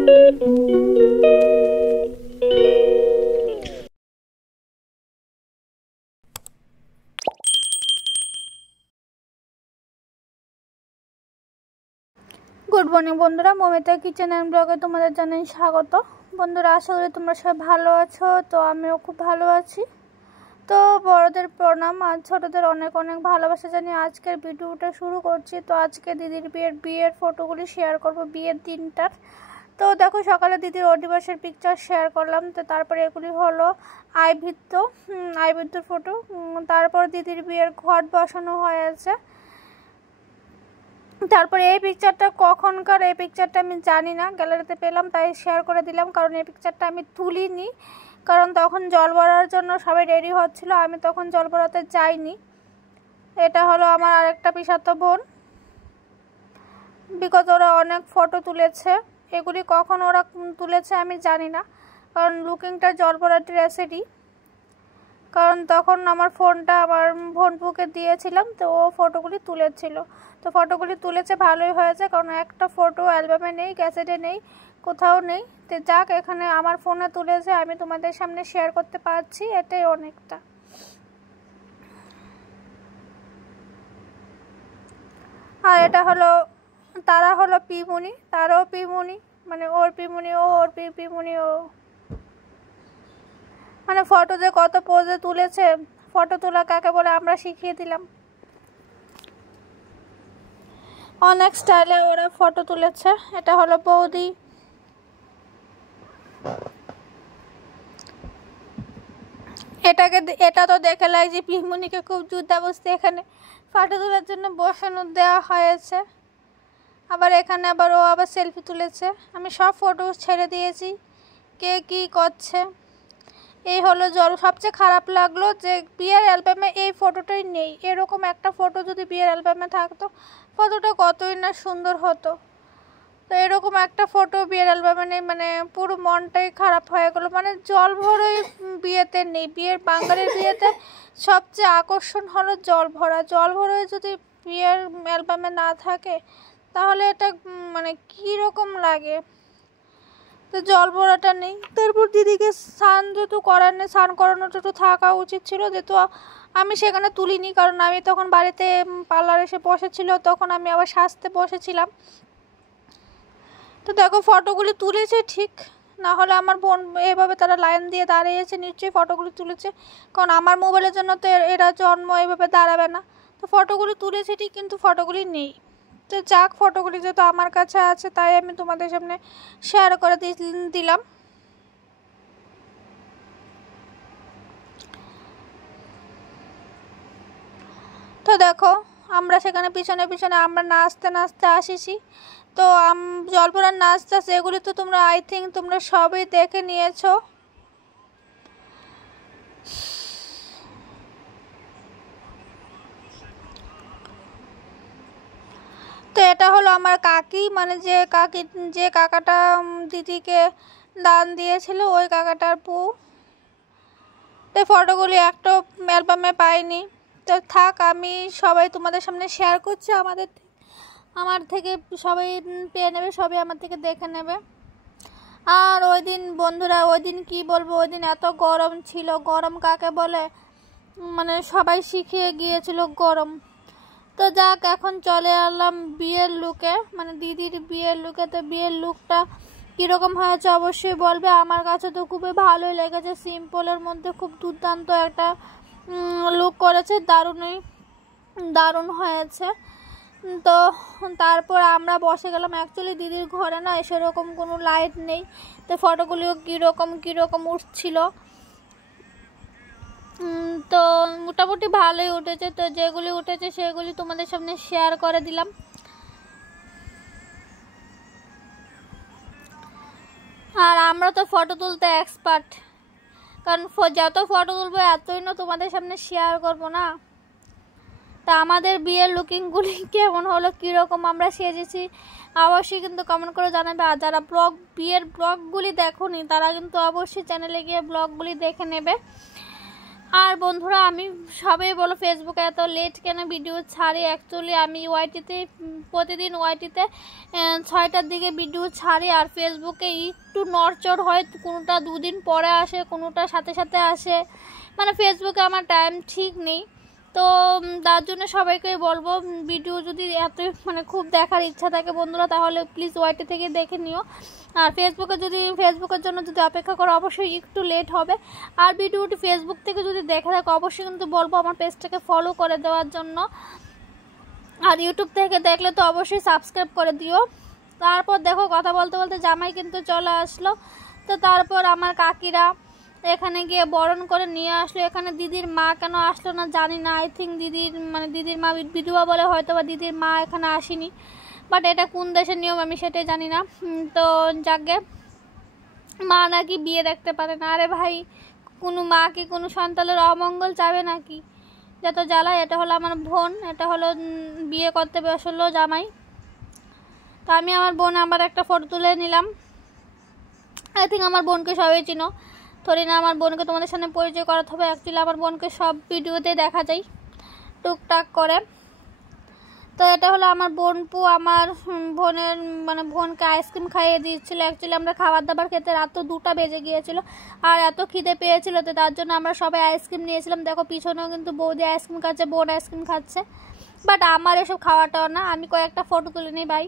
Good morning বন্ধুরা, Momita kitchen and ব্লগে তোমাদের জানাই স্বাগত। বন্ধুরা, আশা করি তোমরা সবাই ভালো আছো। তো আমিও খুব ভালো আছি। তো বড়দের প্রণাম আর ছোটদের অনেক অনেক ভালোবাসা জানিয়ে আজকের ভিডিওটা শুরু করছি। তো আজকে দিদির বিয়ের ফটোগুলি শেয়ার করব, বিয়ের দিনটার। তো দেখো, সকালে দিদির অধিবাসের পিকচার শেয়ার করলাম। তো তারপরে এগুলি হলো আইবৃত্তর ফটো। তারপর দিদির বিয়ের ঘট বসানো হয়েছে। তারপরে এই পিকচারটা কখনকার, এই পিকচারটা আমি জানি না, গ্যালারিতে পেলাম তাই শেয়ার করে দিলাম। কারণ এই পিকচারটা আমি তুলিনি, কারণ তখন জল ভরার জন্য সবাই রেডি হচ্ছিল, আমি তখন জল ভরাতে যাইনি। এটা হলো আমার আরেকটা পিসাতো বোন, বিকজ ওরা অনেক ফটো তুলেছে। এগুলি কখন ওরা তুলেছে আমি জানি না, কারণ লুকিংটা জল ভরার ড্রেসেরই। কারণ তখন আমার ফোনটা আমার বোনপুকে দিয়েছিলাম, তো ও ফটোগুলি তুলেছিল। তো ফটোগুলি তুলেছে, ভালোই হয়েছে, কারণ একটা ফটো অ্যালবামে নেই, ক্যাসেটে নেই, কোথাও নেই। তো যাক, এখানে আমার ফোনে তুলেছে, আমি তোমাদের সামনে শেয়ার করতে পারছি, এটাই অনেকটা। আর এটা হলো, তারা হলো পিমুনি, তারাও পিমুনি, মানে ওর পিমুনি ও, ওর পিমুনি ও। মানে ফটোতে কত পোজে তুলেছে, ফটো তোলা কাকে বলে আমরা শিখিয়ে দিলাম। অনেক স্টাইলে ওরা ফটো তুলেছে। এটা হলো বৌদি। এটা তো দেখে লাগছে পিমুনিকে খুব যুদ্ধাবস্থা। এখানে ফটো তোলার জন্য বসানো দেওয়া হয়েছে। আবার এখানে ও আবার সেলফি তুলেছে। আমি সব ফটো ছেড়ে দিয়েছি, কে কী করছে। এই হলো সবচেয়ে খারাপ লাগলো যে বিয়ের অ্যালবামে এই ফটোটাই নেই। এরকম একটা ফটো যদি বিয়ের অ্যালবামে থাকতো, ফটোটা কতই না সুন্দর হতো। তো এরকম একটা ফটো বিয়ের অ্যালবামে নেই, মানে পুরো মনটাই খারাপ হয়ে গেলো। মানে জল ভরাই বিয়েতে নেই। বাঙালির বিয়েতে সবচেয়ে আকর্ষণ হলো জল ভরাই যদি বিয়ের অ্যালবামে না থাকে, তাহলে এটা মানে কীরকম লাগে। তো জল ভরাটা নেই। তারপর দিদিকে স্নান যেহেতু করার নেই, স্নান করানোটা একটু থাকা উচিত ছিল, যেহেতু আমি সেখানে তুলিনি, কারণ আমি তখন বাড়িতে পার্লার এসে বসেছিল, তখন আমি আবার সাজতে বসেছিলাম। তো দেখো, ফটোগুলি তুলেছে ঠিক, না হলে আমার বোন এভাবে তারা লাইন দিয়ে দাঁড়িয়েছে, নিশ্চয়ই ফটোগুলি তুলেছে, কারণ আমার মোবাইলের জন্য তো এরা জন্ম এভাবে দাঁড়াবে না। তো ফটোগুলি তুলেছে ঠিক, কিন্তু ফটোগুলি নেই। তো যাক, ফটোগুলি যেহেতু আমার কাছে আছে, তাই আমি তোমাদের সামনে শেয়ার করে দিলাম। তো দেখো, আমরা সেখানে পিছনে পিছনে আমরা নাচতে নাচতে আসিছি। তো জলপরার নাচ টাচ এগুলি তো তোমরা আই থিঙ্ক তোমরা সবই দেখে নিয়েছো। তো এটা হলো আমার কাকি, মানে যে কাকাটা দিদিকে দান দিয়েছিল, ওই কাকাটার বউ। তো ফটোগুলি একটা অ্যালবামে পাইনি। তো থাক, আমি সবাই তোমাদের সামনে শেয়ার করছি। আমার থেকে সবাই পেয়ে নেবে, সবাই আমার থেকে দেখে নেবে। আর ওই দিন বন্ধুরা, ওই দিন কী বলবো, ওই দিন এত গরম ছিল। গরম কাকে বলে, মানে সবাই শিখিয়ে গিয়েছিল গরম। তো যাক, এখন চলে এলাম বিয়ের লুকে, মানে দিদির বিয়ের লুকে। তো বিয়ের লুকটা কীরকম হয়েছে অবশ্যই বলবে। আমার কাছে তো খুবই ভালোই লেগেছে, সিম্পলের মধ্যে খুব দুর্দান্ত একটা লুক করেছে, দারুণ হয়েছে। তো তারপর আমরা বসে গেলাম। অ্যাকচুয়ালি দিদির ঘরে না সেরকম কোনো লাইট নেই, তো ফটোগুলিও কীরকম উঠছিল। তো মোটামুটি ভালোই উঠেছে। তো যেগুলি উঠেছে সেগুলি তোমাদের সামনে শেয়ার করে দিলাম। আর আমরা তো ফটো তুলতে এক্সপার্ট, কারণ যত ফটো তুলবো এতই না তোমাদের সামনে শেয়ার করব না। তা আমাদের বিয়ের লুকিংগুলি কেমন হলো, কীরকম আমরা সেজেছি, অবশ্যই কিন্তু কমেন্ট করে জানাবে। আর যারা বিয়ের ব্লগগুলি দেখোনি, তারা কিন্তু অবশ্যই চ্যানেলে গিয়ে ব্লগগুলি দেখে নেবে। আর বন্ধুরা, আমি সবাই বলো ফেসবুকে এত লেট কেন ভিডিও ছাড়ি। অ্যাকচুয়ালি আমি ওয়াইটিতে প্রতিদিন ওয়াইটিতে 6টার দিকে ভিডিও ছাড়ি, আর ফেসবুকে একটু নড়চড় হয়, কোনোটা 2 দিন পরে আসে, কোনোটা সাথে সাথে আসে, মানে ফেসবুকে আমার টাইম ঠিক নেই। তো তার জন্য সবাইকেই বলবো, ভিডিও যদি এত মানে খুব দেখার ইচ্ছা থাকে বন্ধুরা, তাহলে প্লিজ ওয়াইটি থেকে দেখে নিও। আর ফেসবুকের জন্য যদি অপেক্ষা করো, অবশ্যই একটু লেট হবে। আর ভিডিওটি ফেসবুক থেকে যদি দেখে থাকো, অবশ্যই কিন্তু বলবো আমার পেজটাকে ফলো করে দেওয়ার জন্য। আর ইউটিউব থেকে দেখলে তো অবশ্যই সাবস্ক্রাইব করে দিও। তারপর দেখো, কথা বলতে বলতে জামাই কিন্তু চলে আসলো। তো তারপর আমার কাকিরা এখানে গিয়ে বরণ করে নিয়ে আসলো। এখানে দিদির মা কেন আসলো না জানি না, আই থিঙ্ক দিদির মা বিধবা বলে হয়তো বা দিদির মা এখানে আসেনি, বাট এটা কোন দেশের নিয়ম আমি সেটাই জানি না। তো যাকে মা নাকি বিয়ে দেখতে পারে না। আরে ভাই, কোনো মা কি কোনো সন্তানের অমঙ্গল চাবে নাকি? যত জ্বালায়। এটা হলো আমার বোন, এটা হলো বিয়ে করতে বসলো জামাই। তো আমি আমার বোন আমার একটা ফটো তুলে নিলাম। আই থিঙ্ক আমার বোনকে সবাই চিনো, থরি না আমার বোনকে তোমাদের সামনে পরিচয় করাতে হবে। অ্যাকচুয়ালি আমার বোনকে সব ভিডিওতেই দেখা যায় টুকটাক করে। তো এটা হলো আমার বোনপু, আমার বোনের মানে বোনকে আইসক্রিম খাইয়ে দিয়েছিলো। অ্যাকচুয়ালি আমরা খাবার দাবার খেতে রাত তো 2টা বেজে গিয়েছিলো, আর এত খিদে পেয়েছিল, তো তার জন্য আমরা সবাই আইসক্রিম নিয়েছিলাম। দেখো পিছনেও কিন্তু বৌদি আইসক্রিম খাচ্ছে, বোন আইসক্রিম খাচ্ছে, বাট আমার এসব খাওয়াটাও না। আমি কয়েকটা ফটো তুলে নিই ভাই।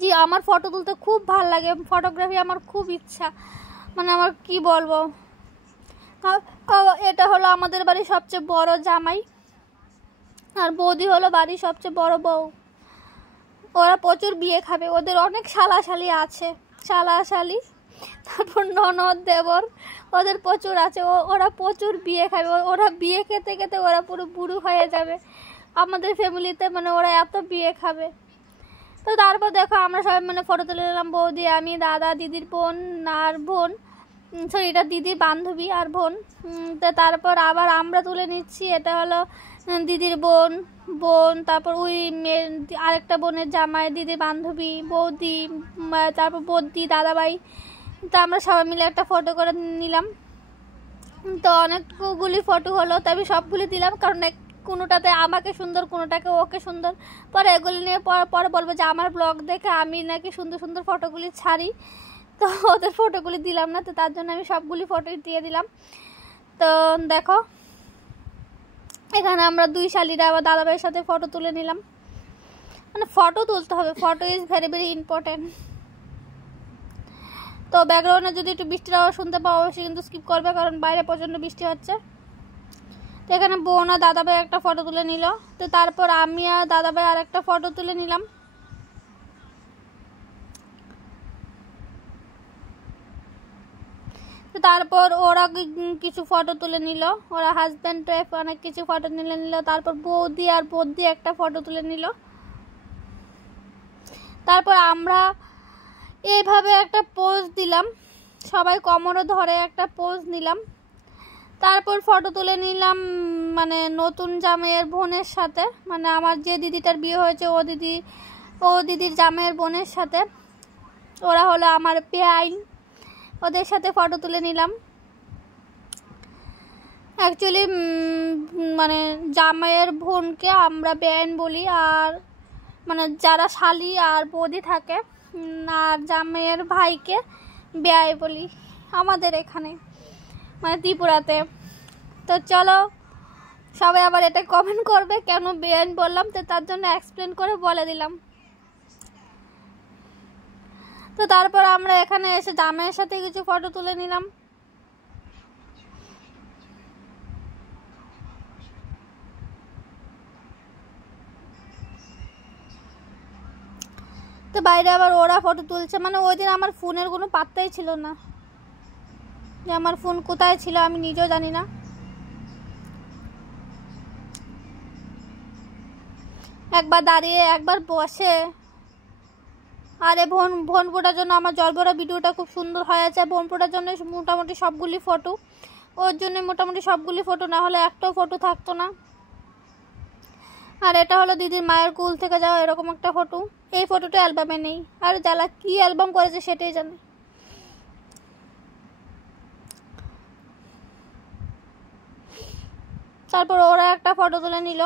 জি, আমার ফটো তুলতে খুব ভালো লাগে, ফটোগ্রাফি আমার খুব ইচ্ছা, মানে আমার কি বলবো। এটা হলো আমাদের বাড়ির সবচেয়ে বড় জামাই, আর বৌদি হলো বাড়ির সবচেয়ে বড় বউ। ওরা প্রচুর বিয়ে খাবে, ওদের অনেক শালাশালি আছে, শালাশালি, তারপর ননদ দেবর, ওদের প্রচুর আছে। ওরা প্রচুর বিয়ে খাবে, ওরা বিয়ে খেতে খেতে ওরা পুরো বুড়ো হয়ে যাবে আমাদের ফ্যামিলিতে, মানে ওরা এত বিয়ে খাবে। তো তারপর দেখো আমরা সবাই মানে ফটো তুলে নিলাম, বৌদি, আমি, দাদা, দিদির বোন আর বোন, সরি এটা দিদির বান্ধবী আর বোন। তো তারপর আবার আমরা তুলে নিচ্ছি। এটা হলো দিদির বোন, তারপর ওই আরেকটা বোনের জামাই, দিদির বান্ধবী, বৌদি, তারপর বৌদি, দাদাভাই। তো আমরা সবাই মিলে একটা ফটো করে নিলাম। তো অনেকগুলি ফটো হলো, তো আমি সবগুলি দিলাম, কারণ কোনোটাতে আমাকে সুন্দর, কোনোটাকে ওকে সুন্দর। পরে এগুলি নিয়ে পরে বলবো যে আমার ব্লগ দেখে আমি নাকি সুন্দর সুন্দর ফটোগুলি ছাড়ি, তো ওদের ফটোগুলি দিলাম না, তো তার জন্য আমি সবগুলি ফটো দিয়ে দিলাম। তো দেখো এখানে আমরা 2 শালিরা আবার দাদাভাইয়ের সাথে ফটো তুলে নিলাম। মানে ফটো তুলতে হবে, photo is very very important. তো ব্যাকগ্রাউন্ডে যদি একটু বৃষ্টির আওয়াজ শুনতে পাও অবশ্যই কিন্তু স্কিপ করবে, কারণ বাইরে প্রচণ্ড বৃষ্টি হচ্ছে। তো এখানে বোন আর দাদাভাই একটা ফটো তুলে নিল। তো তারপর আমি আর দাদাভাই আর একটা ফটো তুলে নিলাম। তো তারপর ওরা কিছু ফটো তুলে নিল, ওরা হাজব্যান্ড ওয়াইফ অনেক কিছু ফটো নিল। তারপর বৌদি একটা ফটো তুলে নিল। তারপর আমরা এইভাবে একটা পোজ দিলাম, সবাই কোমরে ধরে একটা পোজ নিলাম। তারপর ফটো তুলে নিলাম মানে নতুন জামাইয়ের বোনের সাথে, মানে আমার যে দিদিটার বিয়ে হয়েছে ও দিদির জামাইয়ের বোনের সাথে, ওরা হলো আমার বেআইন, ওদের সাথে ফটো তুলে নিলাম। অ্যাকচুয়ালি মানে জামাইয়ের বোনকে আমরা বেআইন বলি, আর মানে যারা শালি আর বৌদি থাকে, আর জামাইয়ের ভাইকে বেআই বলি আমাদের এখানে, মানে ত্রিপুরাতে। তো চলো সবাই আবার এটা কমেন্ট করবে কেন বেআইন বললাম, তো তার জন্য এক্সপ্লেন করে বলে দিলাম। তো তারপর আমরা এখানে এসে জামাইয়ের সাথে কিছু ফটো তুলে নিলাম। তো বাইরে আবার ওরা ফটো তুলছে, মানে ওই দিন আমার ফোনের কোনো পাত্তাই ছিল না, যে আমার ফোন কোথায় ছিল আমি নিজেও জানি না। একবার দাঁড়িয়ে একবার বসে। আর এই বোনপোটার জন্য আমার জলভরা ভিডিওটা খুব সুন্দর হয়েছে। বোনপোটার জন্য মোটামুটি সবগুলি ফটো, ওর জন্য মোটামুটি সবগুলি ফটো, না হলে একটাও ফটো থাকতো না। আর এটা হলো দিদির মায়ের কুল থেকে যাওয়া এরকম একটা ফটো। এই ফটোটা অ্যালবামে নেই, আর যারা কি অ্যালবাম করেছে সেটাই জানে। তারপর ওরা একটা ফটো তুলে নিল।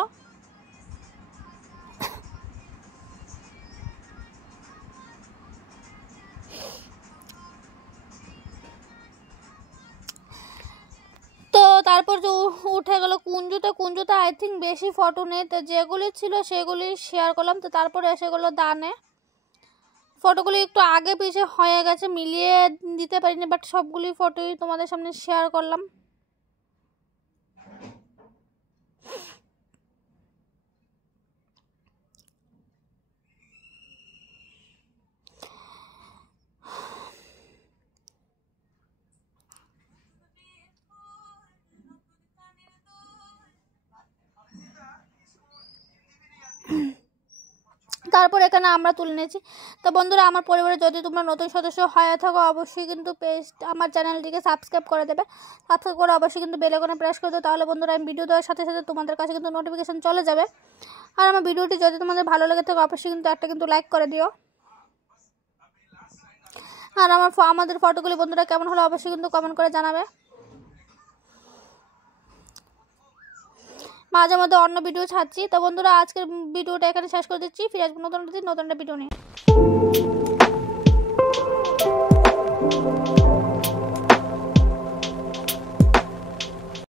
তো তারপর যে উঠে গেল কুঞ্জুতে আই থিঙ্ক বেশি ফটো নেই, তো যেগুলি ছিল সেগুলি শেয়ার করলাম। তো তারপরে এসে গেলো দানে। ফটোগুলি একটু আগে পিছে হয়ে গেছে, মিলিয়ে দিতে পারিনি, বাট সবগুলি ফটোই তোমাদের সামনে শেয়ার করলাম। তারপর এখানে আমরা তুলে নিয়েছি। তো বন্ধুরা, আমার পরিবারে যদি তোমরা নতুন সদস্য হয়ে থাকো অবশ্যই কিন্তু আমার চ্যানেলটিকে সাবস্ক্রাইব করে দেবে। সাবস্ক্রাইব করে অবশ্যই কিন্তু বেল আইকনে প্রেস করে দেবে, তাহলে বন্ধুরা আমি ভিডিও দেওয়ার সাথে সাথে তোমাদের কাছে কিন্তু নোটিফিকেশন চলে যাবে। আর আমার ভিডিওটি যদি তোমাদের ভালো লেগে থাকে অবশ্যই কিন্তু একটা লাইক করে দিও। আর আমাদের ফটোগুলি বন্ধুরা কেমন হলো অবশ্যই কিন্তু কমেন্ট করে জানাবে। মাঝে মধ্যে অন্য ভিডিও ছাড়ছি। তো বন্ধুরা, আজকের ভিডিওটা এখানে শেষ করে দিচ্ছি। ফিরে আসবো নতুন একটা ভিডিও নিয়ে।